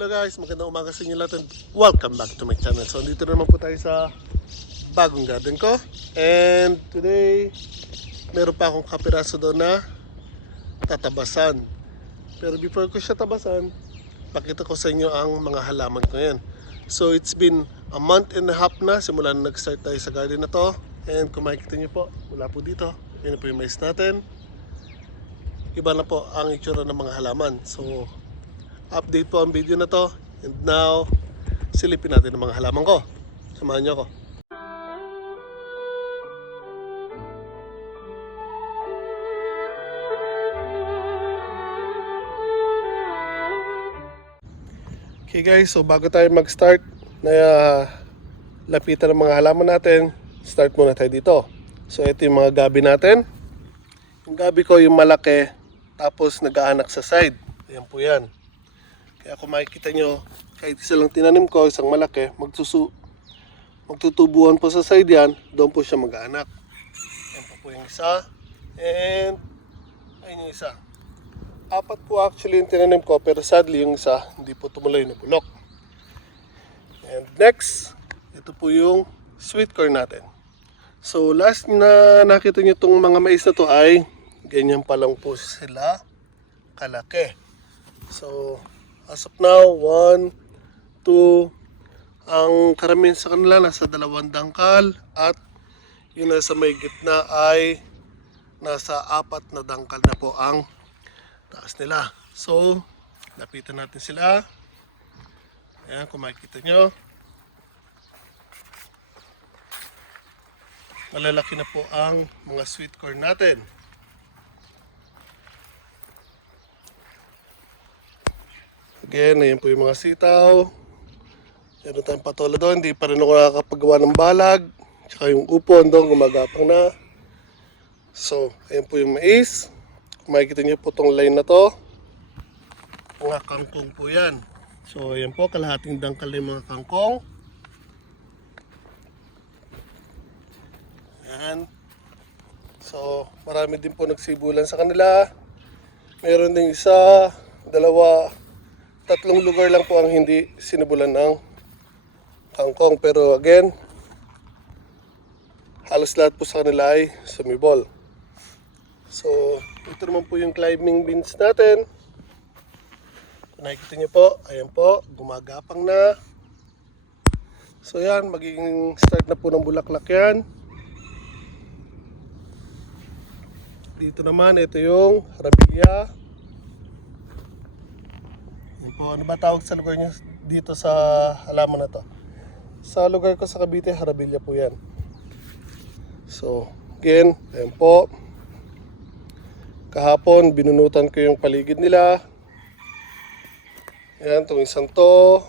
Hello guys, magandang umaga sa inyo lahat and welcome back to my channel. So dito naman po tayo sa bagong garden ko. And today, meron pa akong kapiraso doon na tatabasan. Pero before ko siya tabasan, pakita ko sa inyo ang mga halaman ko yan. So it's been a month and a half na simula na nag-start tayo sa garden na to. And kung makikita nyo po, mula po dito, yun po yung mais natin. Iba na po ang itsura ng mga halaman. So update po ang video na to. And now, silipin natin ang mga halaman ko. Samahan nyo ako. Okay guys, so bago tayo mag-start na lapitan ng mga halaman natin, start muna tayo dito. So ito yung mga gabi natin. Yung gabi ko yung malaki, tapos nag-aanak sa side. Ayan po yan. Kaya kung makikita nyo, kahit isa lang tinanim ko, isang malaki, magtutubuan po sa side yan, doon po siya mag-aanak. Ayan po yung isa. And ayun yung isa. Apat po actually yung tinanim ko, pero sadly yung isa, hindi po tumuloy na bulok. And next, ito po yung sweet corn natin. So last na nakita nyo itong mga mais na to ay ganyan pa lang po sila kalaki. So as of now, 1, 2, ang karamihan sa kanila nasa 2 dangkal at yung nasa may gitna ay nasa 4 na dangkal na po ang taas nila. So, lapitan natin sila. Ayan, kung makikita nyo. Malalaki na po ang mga sweet corn natin. Again, ayan po yung mga sitaw. Meron tayong patola doon. Hindi pa rin ako nakakapagawa ng balag. Tsaka yung upon doon, gumagapang na. So, ayan po yung mais. Kung makikita nyo po itong line na to, mga kangkong po yan. So, ayan po, kalahating dangkal yung mga kangkong. Ayan. So, marami din po nagsibulan sa kanila. Meron din isa, 2, 3 lugar lang po ang hindi sinubulan ng kangkong. Pero again, halos lahat po sa kanila ay sumibol. So, ito naman po yung climbing beans natin. Kung nakikita nyo po, ayan po, gumagapang na. So yan, magiging start na po ng bulaklak yan. Dito naman, ito yung harabilya. Yan po, ano ba tawag sa lugar nyo dito sa halaman na to? Sa lugar ko sa Cavite, harabilya po yan. So, again, ayan po. Kahapon, binunutan ko yung paligid nila. Ayan, itong isang to,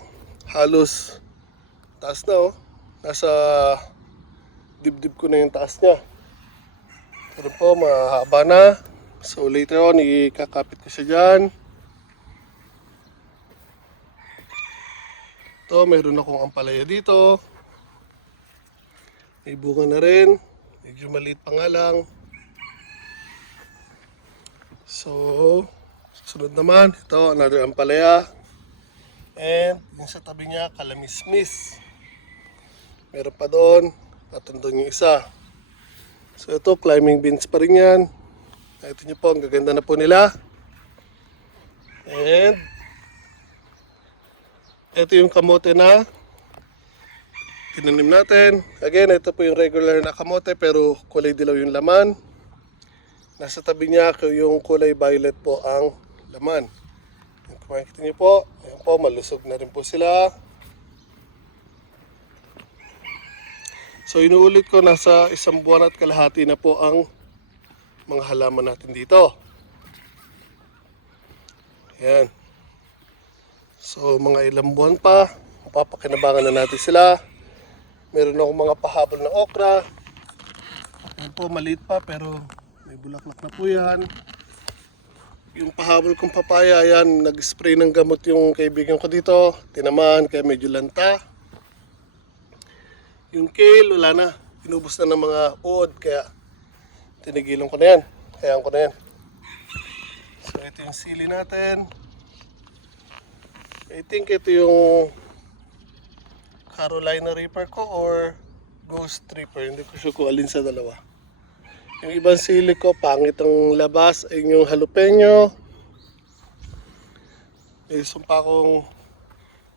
halos taas na oh. Nasa dibdib ko na yung taas niya. Pero po, mahaba na. So later on, ikakapit ko siya dyan. Ito, mayroon akong ampalaya dito. May bunga na rin. Medyo maliit pa nga lang. So, sunod naman, ito, another ampalaya. And yung sa tabi niya, kalamismis. Meron pa doon, at doon yung isa. So ito, climbing beans pa rin yan. Ito nyo po, ang gaganda na po nila. And ito yung kamote na tinanim natin. Again, ito po yung regular na kamote pero kulay dilaw yung laman. Nasa tabi niya yung kulay violet po ang laman. Kung makikita niyo po, ayan po, malusog na rin po sila. So inuulit ko, nasa 1 buwan at kalahati na po ang mga halaman natin dito. Ayan. So mga ilang buwan pa, mapapakinabangan na natin sila. Meron akong mga pahabol na okra. Ayan po, maliit pa pero may bulaklak na po yan. Yung pahabol kong papaya, yan, nag-spray ng gamot yung kaibigan ko dito. Tinamaan, kaya medyo lanta. Yung kale, wala na. Inubos na ng mga uod, kaya tinigilan ko na yan. Hayaan ko na yan. So ito yung sili natin. I think ito yung Carolina Reaper ko or Ghost Reaper. Hindi ko sure kung alin sa dalawa. Yung ibang sili ko, pangit ang labas. Ayun yung jalapeno.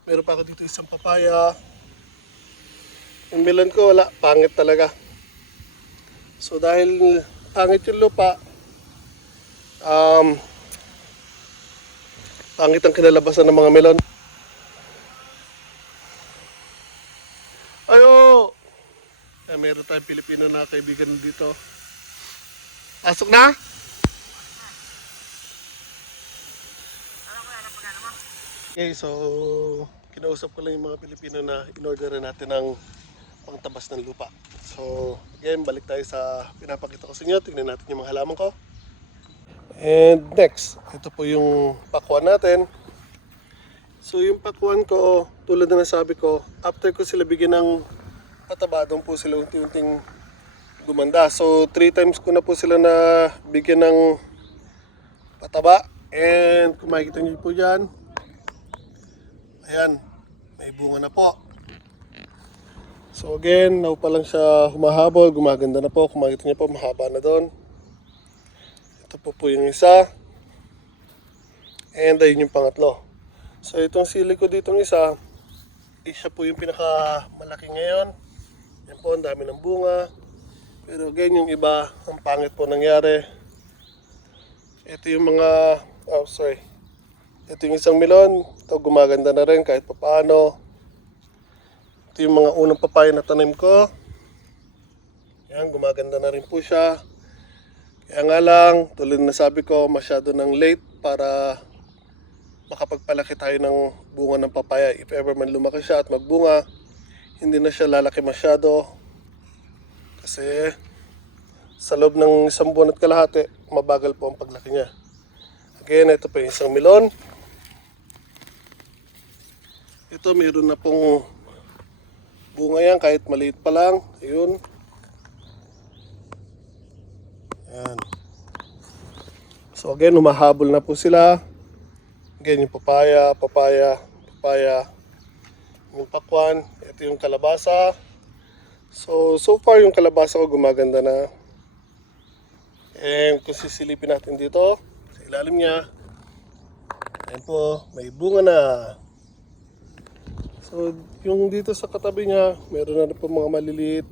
Meron pa ako dito isang papaya. Yung melon ko, wala. Pangit talaga. So dahil pangit yung lupa, pangit ang kinalabasan ng mga melon. Ayo! Meron tayong Pilipino na kaibigan dito. Pasok na? Okay, so kinausap ko lang yung mga Pilipino na in-order natin ng pangtabas ng lupa. So again, balik tayo sa pinapakita ko sa inyo. Tingnan natin yung mga halaman ko. And next, ito po yung pakuan natin. So yung pakuan ko, tulad na nasabi ko, after ko sila bigyan ng pataba, doon po sila unti-unting gumanda. So 3 times ko na po sila na bigyan ng pataba. And kung makikita nyo po dyan, ayan, may bunga na po. So again, now pa lang siya humahabol, gumaganda na po. Kung makikita nyo po, mahaba na doon. Ito po yung isa. And ayun yung pangatlo. So itong sili ko ditong isa, siya po yung pinakamalaki ngayon. Yan po, ang dami ng bunga. Pero again, yung iba, ang pangit po nangyari. Ito yung mga, ito yung isang melon. Ito gumaganda na rin kahit papaano. Ito yung mga unang papaya na tanim ko. Yan, gumaganda na rin po siya. Kaya nga lang, tulad na sabi ko, masyado ng late para makapagpalaki tayo ng bunga ng papaya. If ever man lumaki siya at magbunga, hindi na siya lalaki masyado. Kasi sa loob ng 1 buwan at kalahati, mabagal po ang paglaki niya. Again, ito pa yung isang melon. Ito, mayroon na pong bunga yan kahit maliit pa lang. Ayun. Ayan. So again, humahabol na po sila. Again, yung papaya. Yung pakwan. Ito yung kalabasa. So far yung kalabasa ko gumaganda na. And kung sisilipin natin dito, sa ilalim niya, ayan po, may bunga na. So yung dito sa katabi niya, meron na po mga maliliit.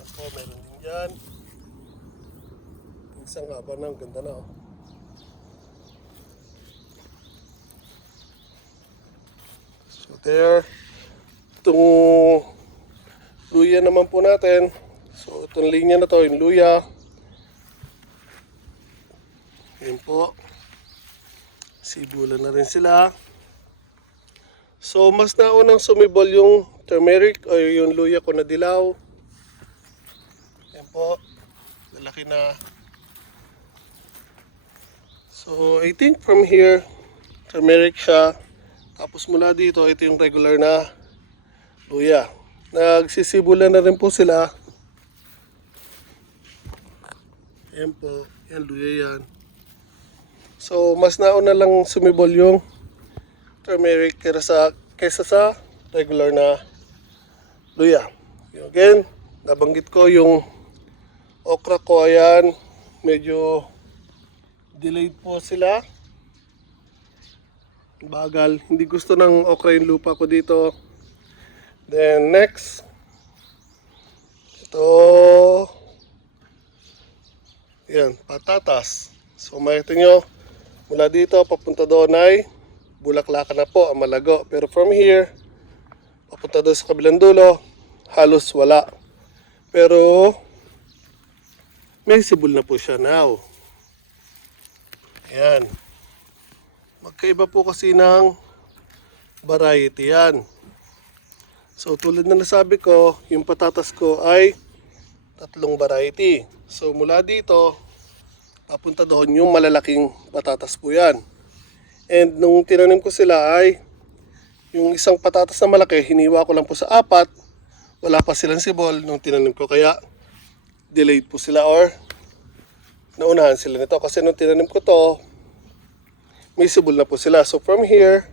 Ayan po, meron din dyan. Isang haba na, ganda na. So there. Itong luya naman po natin. So itong linya na to, yung luya. Ayan po. Sibulan na rin sila. So mas naunang sumibol yung turmeric o yung luya ko na dilaw. Ayan po. Lalaki na. So I think from here, turmeric siya. Tapos mula dito, ito yung regular na luya. Nagsisibulan na rin po sila. Ayan po, yan luya yan. So mas nauna lang sumibol yung turmeric kaysa sa regular na luya. Again, nabanggit ko yung okra ko, ayan, medyo delayed po sila. Bagal, hindi gusto ng okra yung lupa ko dito. Then next, ito, yan, patatas. So makikita nyo, mula dito papunta doon ay bulaklakan na po ang malago. Pero from here, papunta doon sa kabilang dulo, halos wala. Pero may sibol na po siya now. Ayan. Magkaiba po kasi ng variety yan. So tulad na nasabi ko, yung patatas ko ay 3 variety. So mula dito, papunta doon yung malalaking patatas po yan. And nung tinanim ko sila ay, yung isang patatas na malaki, hiniwa ko lang po sa 4. Wala pa silang sibol nung tinanim ko, kaya delayed po sila or naunahan sila nito. Kasi nung tinanim ko to, may sibol na po sila. So from here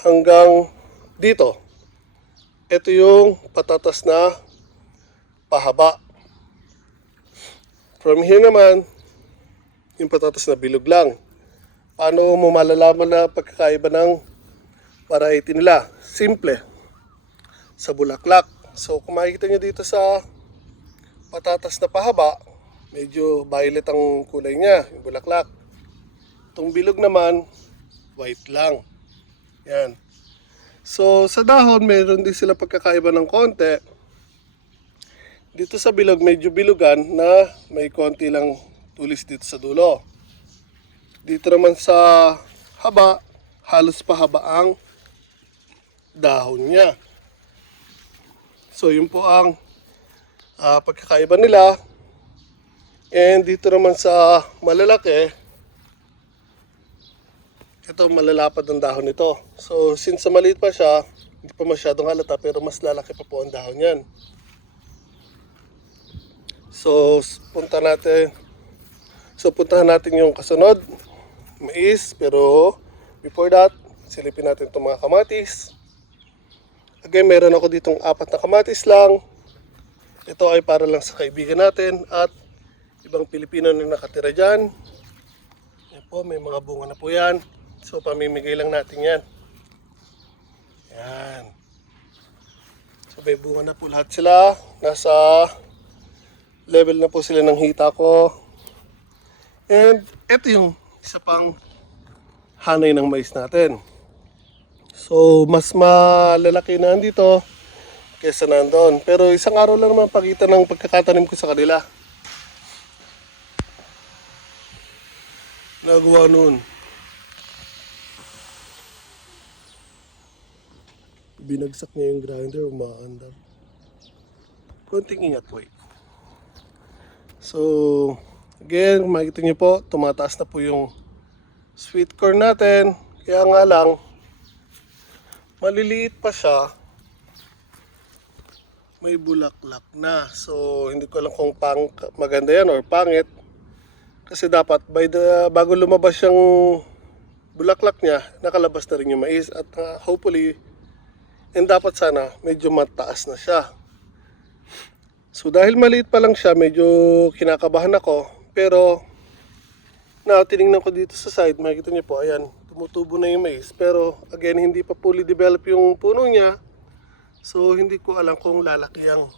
hanggang dito, ito yung patatas na pahaba. From here naman, yung patatas na bilog lang. Paano mo malalaman na pagkakaiba ng variety nila? Simple. Sa bulaklak. So kung makikita nyo dito sa patatas na pahaba, medyo violet ang kulay niya, yung bulaklak. Itong bilog naman, white lang. Yan. So sa dahon, meron din sila pagkakaiba ng konti. Dito sa bilog, medyo bilugan na may konti lang tulis dito sa dulo. Dito naman sa haba, halos pahaba ang dahon niya. So yun po ang pagkakaiba nila. And dito naman sa malalaki, ito malalapad ang dahon nito. So since maliit pa siya, hindi pa masyadong halata pero mas lalaki pa po ang dahon niyan. So puntahan natin yung kasunod, mais. Pero before that, silipin natin itong mga kamatis. Again, meron ako ditong 4 na kamatis lang. Ito ay para lang sa kaibigan natin at ibang Pilipino na nakatira dyan. Yan po, may mga bunga na po yan. So pamimigay lang natin yan. Yan. So may bunga na po lahat sila. Nasa level na po sila ng hita ko. And ito yung isa pang hanay ng mais natin. So mas malalaki na dito kesa nandun. Pero isang araw lang naman pagitan ng pagkakatanim ko sa kanila. Nagawa noon. Binagsak niya yung grinder, umaandar. Konting ingat po. So, again, makikita niyo po, tumataas na po yung sweet corn natin. Kaya nga lang, maliliit pa siya. May bulaklak na. So, hindi ko alam kung maganda yan or pangit. Kasi dapat, bago lumabas yung bulaklak niya, nakalabas na rin yung mais. At hopefully, and dapat sana medyo mataas na siya. So dahil maliit pa lang siya, medyo kinakabahan ako. Pero tinignan ko dito sa side, makikita niyo po, ayan, tumutubo na yung mais. Pero again, hindi pa fully develop yung puno niya. So hindi ko alam kung lalaki ang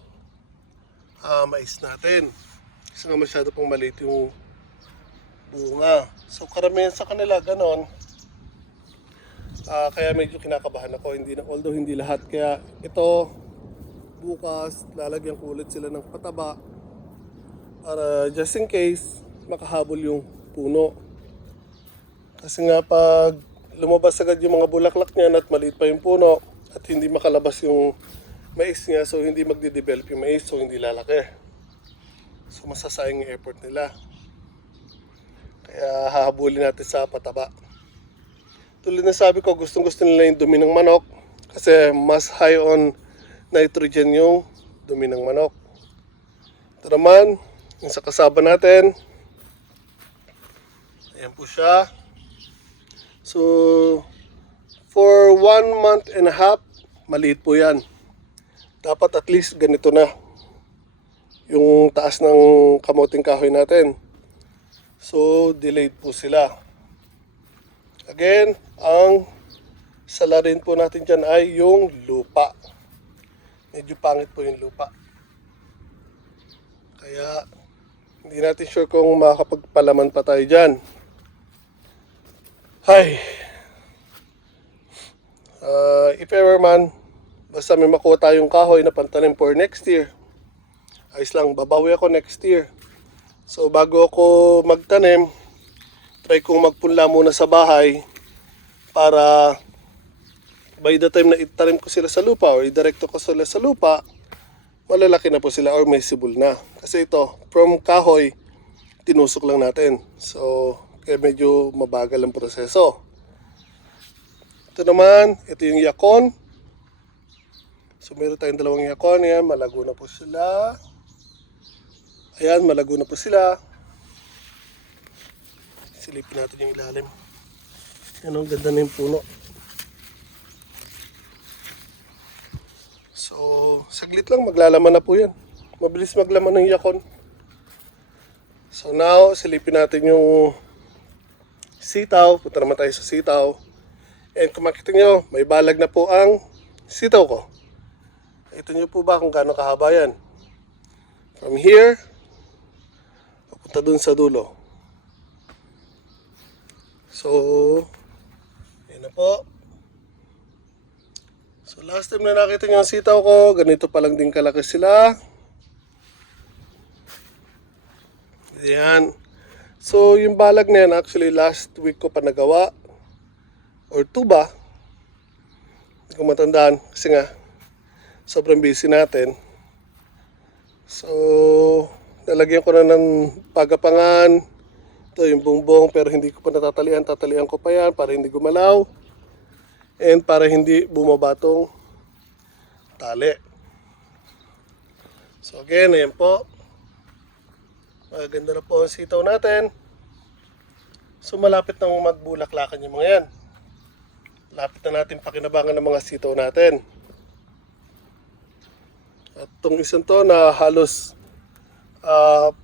mais natin. Kasi nga masyado pang maliit yung bunga. So karamihan sa kanila ganon. Kaya medyo kinakabahan ako, although hindi lahat. Kaya ito, bukas, lalagyan ko ulit sila ng pataba para just in case, makahabol yung puno. Kasi nga pag lumabas agad yung mga bulaklak niya at maliit pa yung puno at hindi makalabas yung mais niya, so hindi magde-develop yung mais, so hindi lalaki. So masasayang yung effort nila. Kaya hahabulin natin sa pataba. Tulad na sabi ko, gustong gusto nila yung dumi ng manok kasi mas high on nitrogen yung dumi ng manok. Ito naman, yung sa kasaba natin. Ayan po siya. So, for 1.5 months, maliit po yan. Dapat at least ganito na yung taas ng kamuting kahoy natin. So, delayed po sila. Again, ang salarin po natin dyan ay yung lupa. Medyo pangit po yung lupa. Kaya, hindi natin sure kung makakapagpalaman pa tayo dyan. Hi! If ever man, basta may makuha tayong kahoy na pantanim for next year, ayos lang, babawi ako next year. So, bago ako magtanim, try kong magpunla muna sa bahay para by the time na itanim ko sila sa lupa or idirekto ko sila sa lupa, malalaki na po sila or may sibol na. Kasi ito, from kahoy, tinusok lang natin. So, kaya medyo mabagal ang proseso. Ito naman, ito yung yakon. So, meron tayong dalawang yakon. Ayan, malago na po sila. Ayan, malago na po sila. Silipin natin yung ilalim. Yan, ang ganda na yung puno. So, saglit lang, maglalaman na po yan. Mabilis maglaman ng yakon. So now, silipin natin yung sitaw. Punta naman tayo sa sitaw. And kung makita nyo, may balag na po ang sitaw ko. Ito nyo po ba kung gaano kahaba yan? From here, papunta dun sa dulo. So, yan na po. So last time na nakita nyo ang sitaw ko, ganito pa lang din kalaki sila. Yan. So yung balag na yan, actually last week ko pa nagawa. Or 2 ba? Hindi ko matandaan. Kasi nga, sobrang busy natin. So, nalagyan ko na ng pagapangan. Ito yung bongbong, pero hindi ko pa natatalian. Tatalian ko pa yan para hindi gumalaw. And para hindi bumaba tong tali. So again, ayan po. Maganda na po ang sitaw natin. So malapit nang magbulaklakan yung mga yan. Lapit na natin pakinabangan ng mga sitaw natin. At itong isang to na halos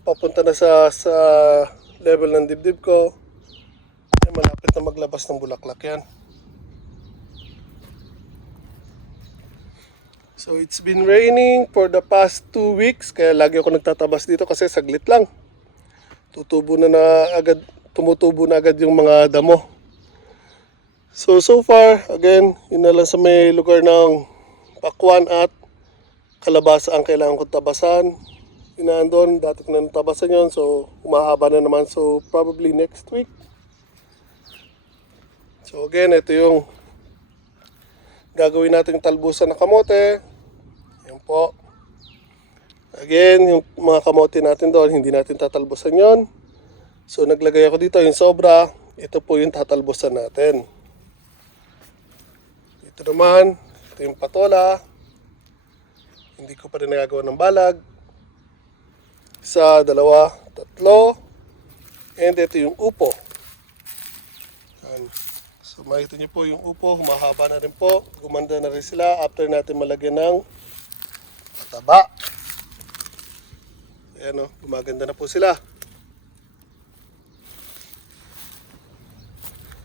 papunta na sa level ng dibdib ko. Ay, malapit na maglabas ng bulaklak yan. So it's been raining for the past 2 weeks, kaya lagi ako nagtatabas dito kasi saglit lang. Tumutubo na agad yung mga damo. So far, again, yun na lang sa may lugar ng pakwan at kalabasa ang kailangan kong tabasan. Inaan doon, dati ko na natabasan yun, so umahaba na naman, so probably next week. So again, ito yung gagawin nating talbusan ng kamote. Yan po. Again, yung mga kamote natin doon, hindi natin tatalbusan yon. So naglagay ako dito yung sobra. Ito po yung tatalbusan natin. Ito naman, ito yung patola. Hindi ko pa rin nagagawa ng balag. 1, 2, 3. And ito yung upo. Yan. So makita niyo po yung upo, humahaba na rin po. Gumanda na rin sila after natin malagyan ng pataba. Ayan o, gumaganda na po sila.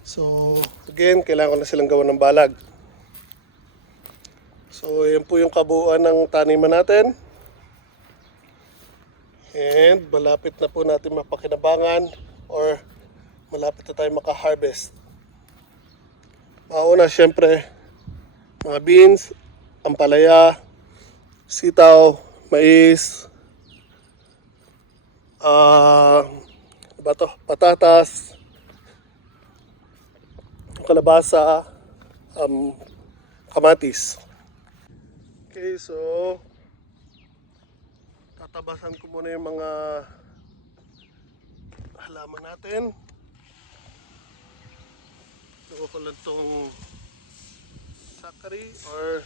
So again, kailangan ko na silang gawa ng balag. So yan po yung kabuuan ng taniman natin. And malapit na po natin mapakinabangan or malapit na tayo maka-harvest. Mauna syempre, mga beans, ampalaya, sitaw, mais, patatas, kalabasa, kamatis. Okay, so tatabasan ko muna yung mga halaman natin. Ito ko lang itong sakari or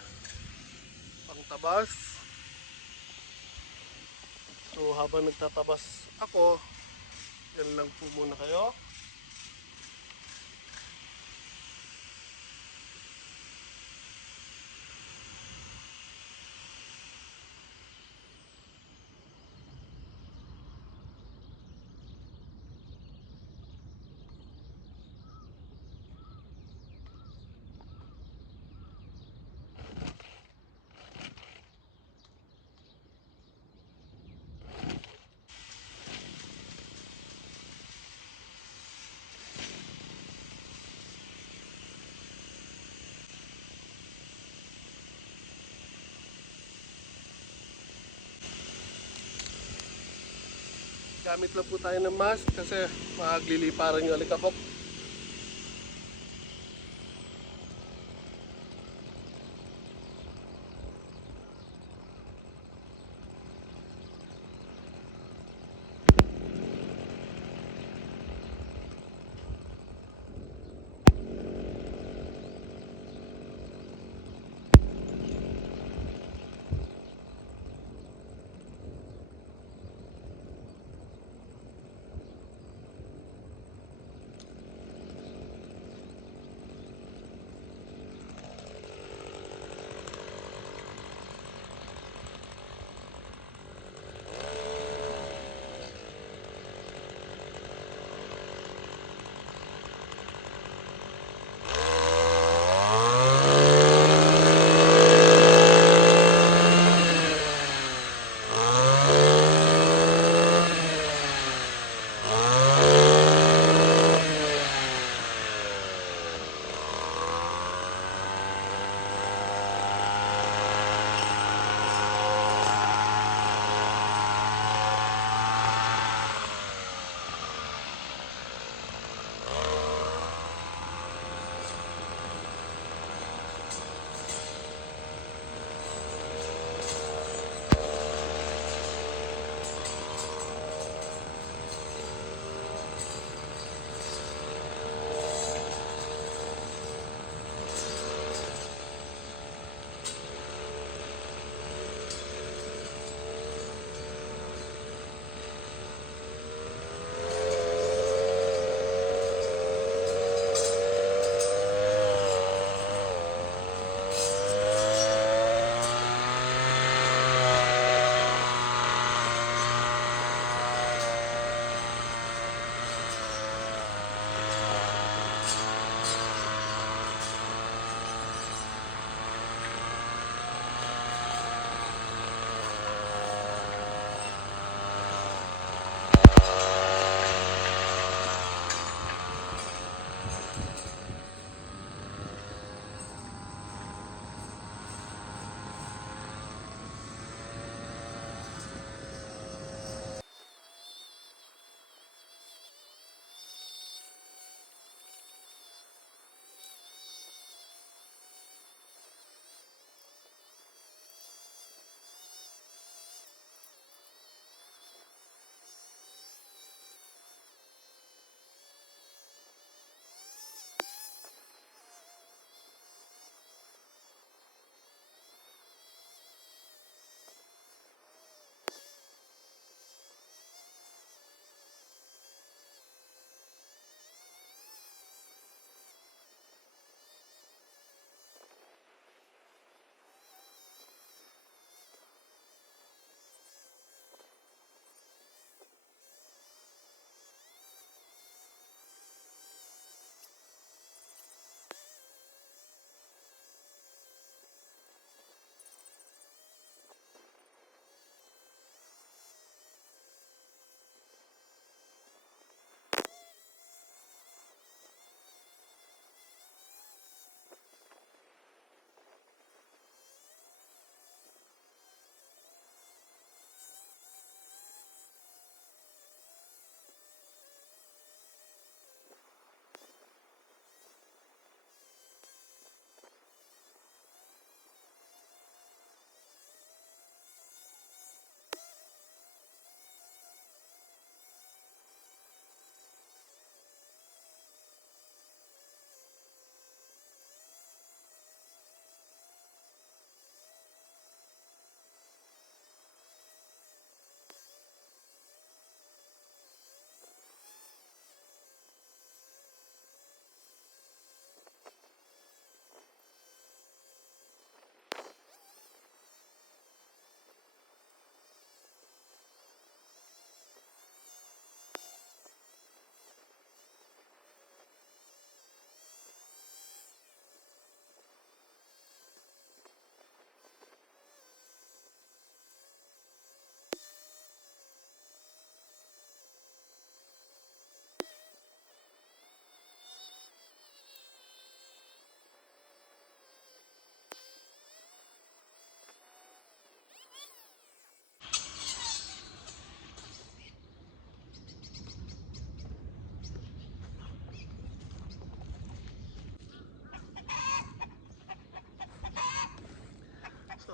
pangtabas. So habang nagtatabas ako, yan lang po muna kayo. Gamit lang po tayo ng mask kasi magliliparan yung alikabok.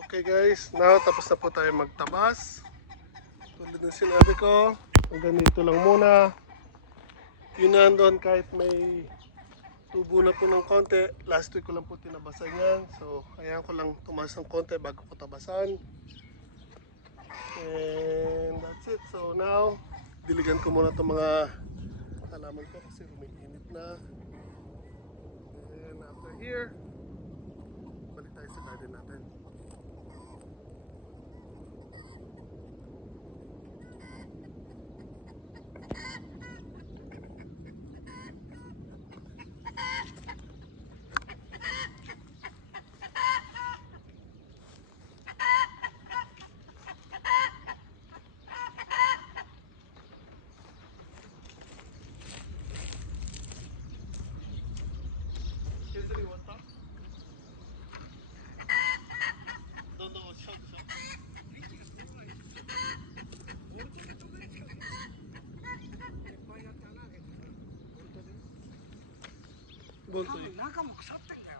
Okay guys, now tapos na po tayo magtabas. Tulad ng sinabi ko, hanggang dito lang muna. Yun na doon kahit may tubo na po ng konti. Last week ko lang po tinabasan yan. So, ayan ko lang tumas ng konti bago ko tabasan. And that's it. So now, diligan ko muna itong mga halaman ko kasi umiinit na. And after here, balik tayo sa garden natin.ボルトいい。中も腐ってんだよ。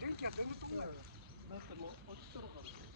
電気が出ると思うよ。だってもう落ちとるから。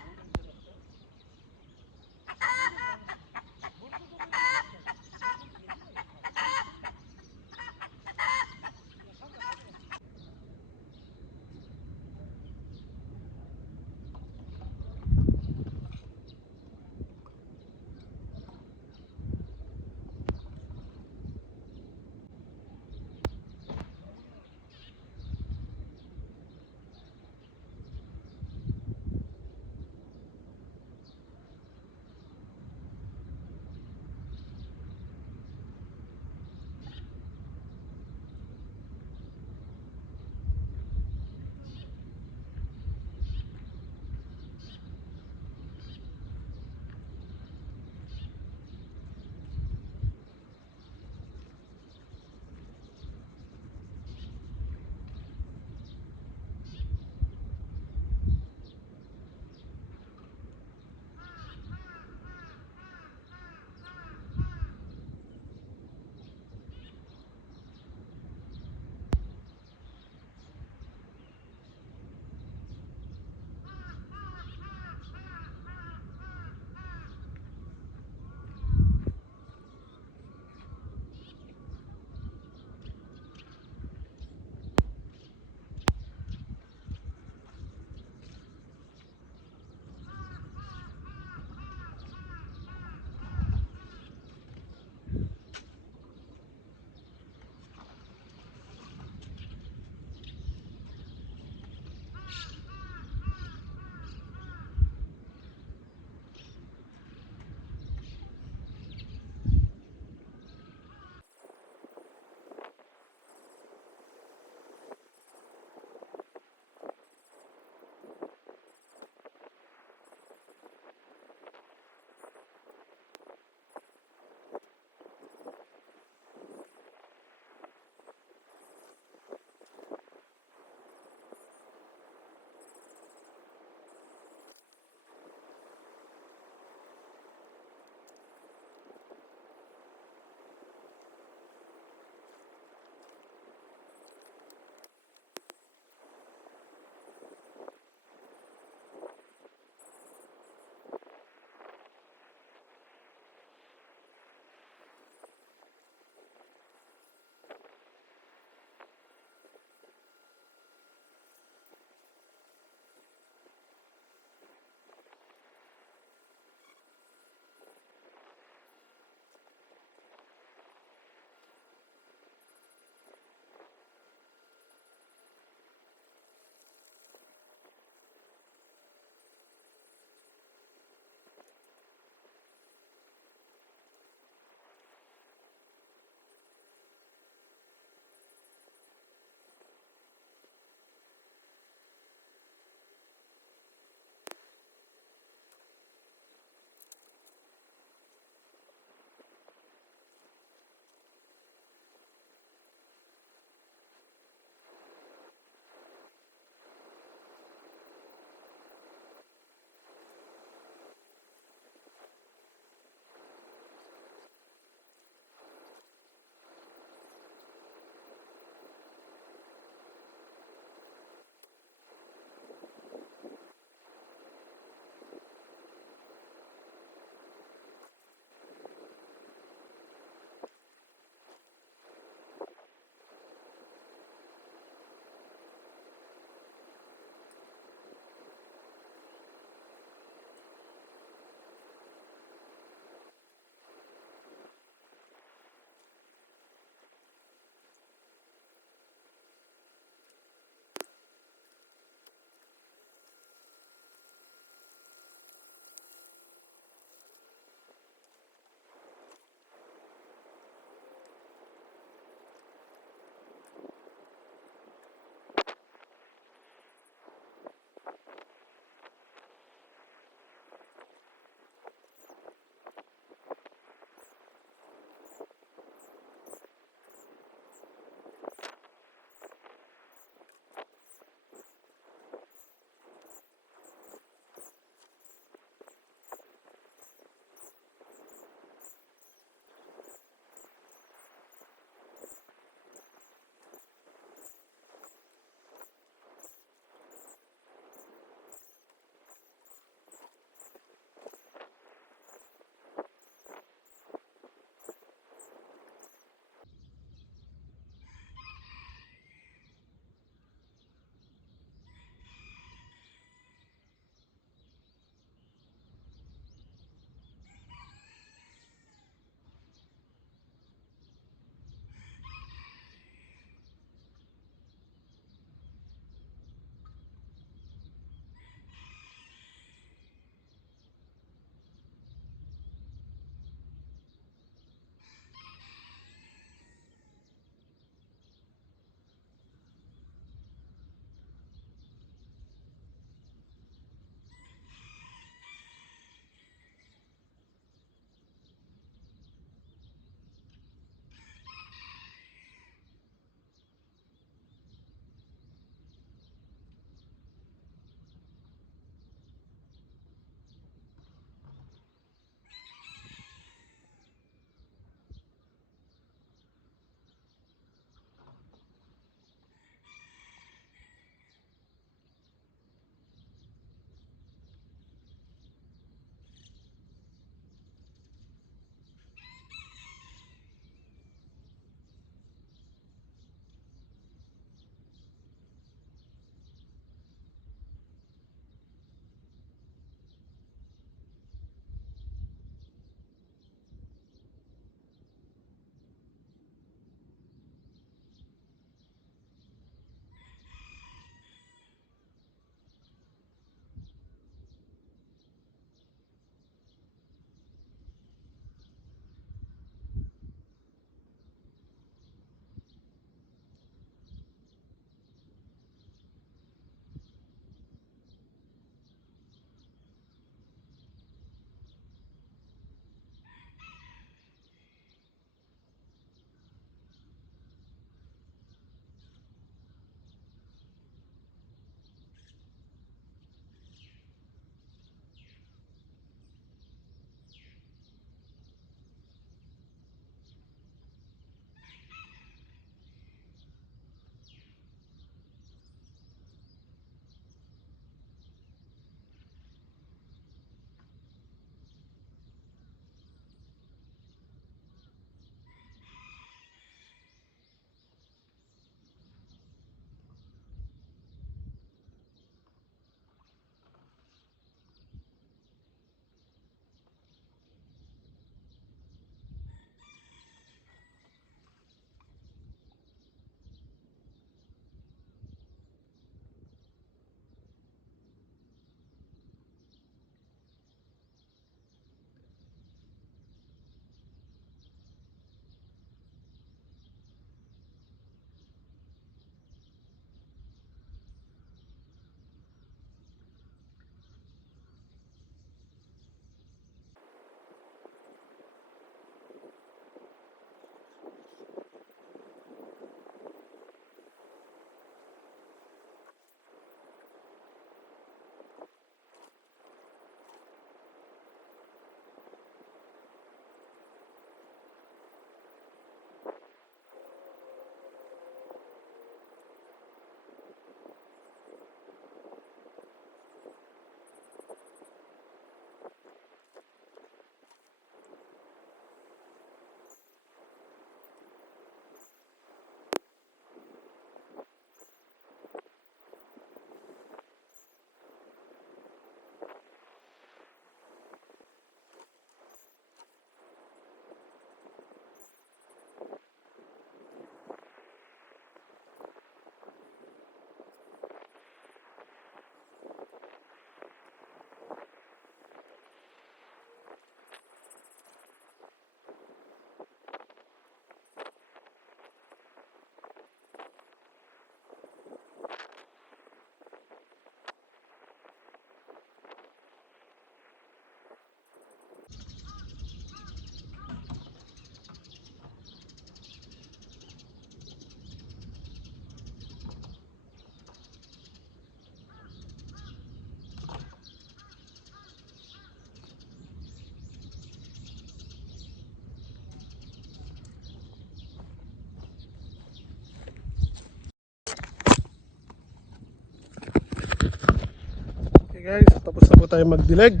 guys, tapos na po tayo magdilig.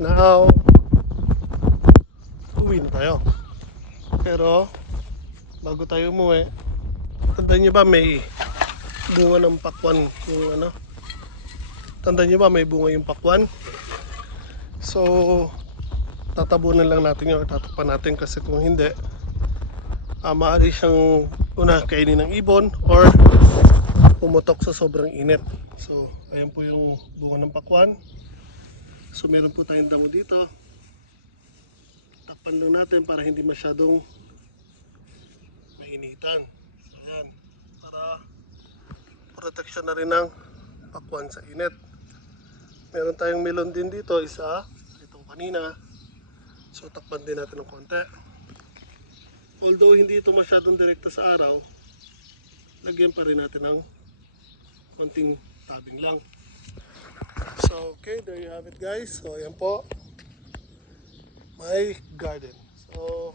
Now, uwi na tayo. Pero, bago tayo umuwi, tandaan nyo ba may bunga ng pakwan yung ano? Tandaan nyo ba may bunga yung pakwan? So, tatabunan lang natin yun, tatakpan natin kasi kung hindi, maaari siyang una kainin ng ibon or pumutok sa sobrang init. So, ayan po yung bunga ng pakwan. So, meron po tayong damo dito. Takpan lang natin para hindi masyadong mainitan. So, ayan. Para protection na rin ng pakwan sa init. Meron tayong melon din dito, isa. Itong kanina. So, takpan din natin ng konti. Although hindi ito masyadong direkta sa araw, lagyan pa rin natin ng konting tabing lang. So, okay, there you have it guys. So, ayan po. My garden. So,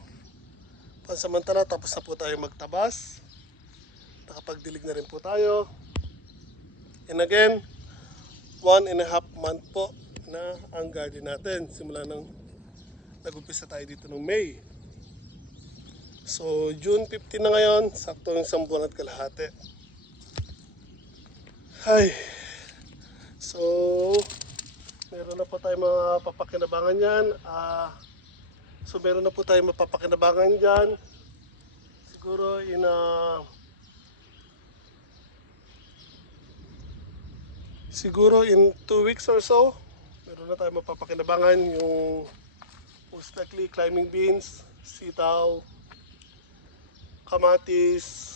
pansamantala, tapos na po tayo magtabas. Nakapagdilig na rin po tayo. And again, 1.5 month po na ang garden natin. Simula nang nag-umpisa tayo dito noong May. So, June 15 na ngayon, sakto yung 1 buwan at kalahati. Ay. So, meron na po tayo mga papakinabangan yan. So, meron na po tayo mapapakinabangan dyan. Siguro in 2 weeks or so, meron na tayo mapapakinabangan yung most likely climbing beans, sitaw, kamatis,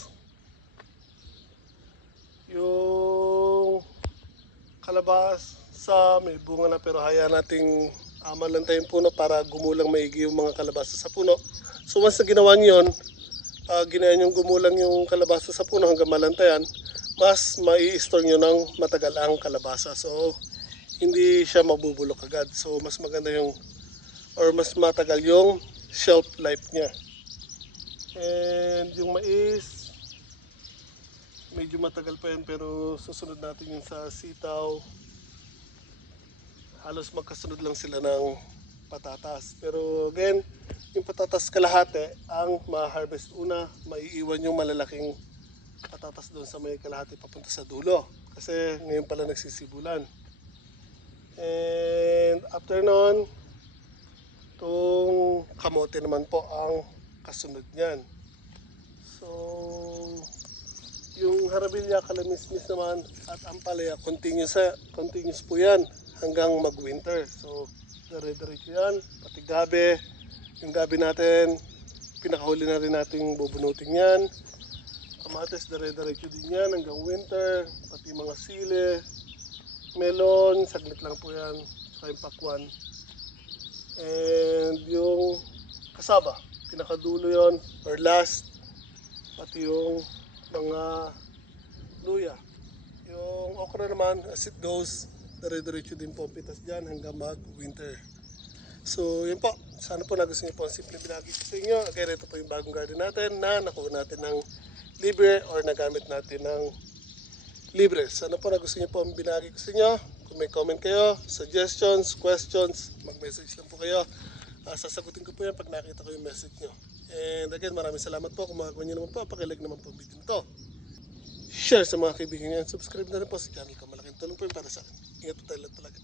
yung kalabasa, may bunga na pero hayaan nating malantayin puno para gumulang maigi yung mga kalabasa sa puno. So once na ginawa nyo yun, ginawa yung gumulang yung kalabasa sa puno hanggang malantayan, mas mai-store nyo ng matagal ang kalabasa. So hindi siya mabubulok agad. So mas maganda yung, or mas matagal yung shelf life niya. And yung mais, medyo matagal pa yan pero susunod natin yung sa sitaw. Halos magkasunod lang sila ng patatas. Pero again, yung patatas kalahati ang ma-harvest una, maiiwan yung malalaking patatas doon sa may kalahati papunta sa dulo. Kasi ngayon pala nagsisibulan. And after nun, itong kamote naman po ang kasunod niyan. So, yung harabilya, kalamismis naman at ampalaya, continuous po yan hanggang mag-winter. So, dire-diretso yan, pati gabi. Yung gabi natin, pinakahuli na rin natin bubunutin yan. Kamatis, dire-diretso din yan hanggang winter, pati mga sili, melon, saglit lang po yan, saka yung pakwan. And yung kasaba, pinakadulo yon or last, pati yung mga luya. Yung okra naman, as it goes, dire-diretso din po ang pitas dyan hanggang mag-winter. So, yun po. Sana po nagustuhan niyo po ang simple binagi ko sa inyo. Again, ito po yung bagong garden natin na nakuha natin ng libre or nagamit natin ng libre. Sana po nagustuhan niyo po ang binagi ko sa inyo. Kung may comment kayo, suggestions, questions, mag-message lang po kayo. Sasagutin ko po yan pag nakita ko yung message nyo. And again, maraming salamat po. Kung makakakuha nyo naman po, pakilike naman po ang video nito. Share sa mga kaibigan nyo and subscribe na rin po sa channel ko. Malaking tulong po yun para sa akin. Ingat po tayo lahat talaga.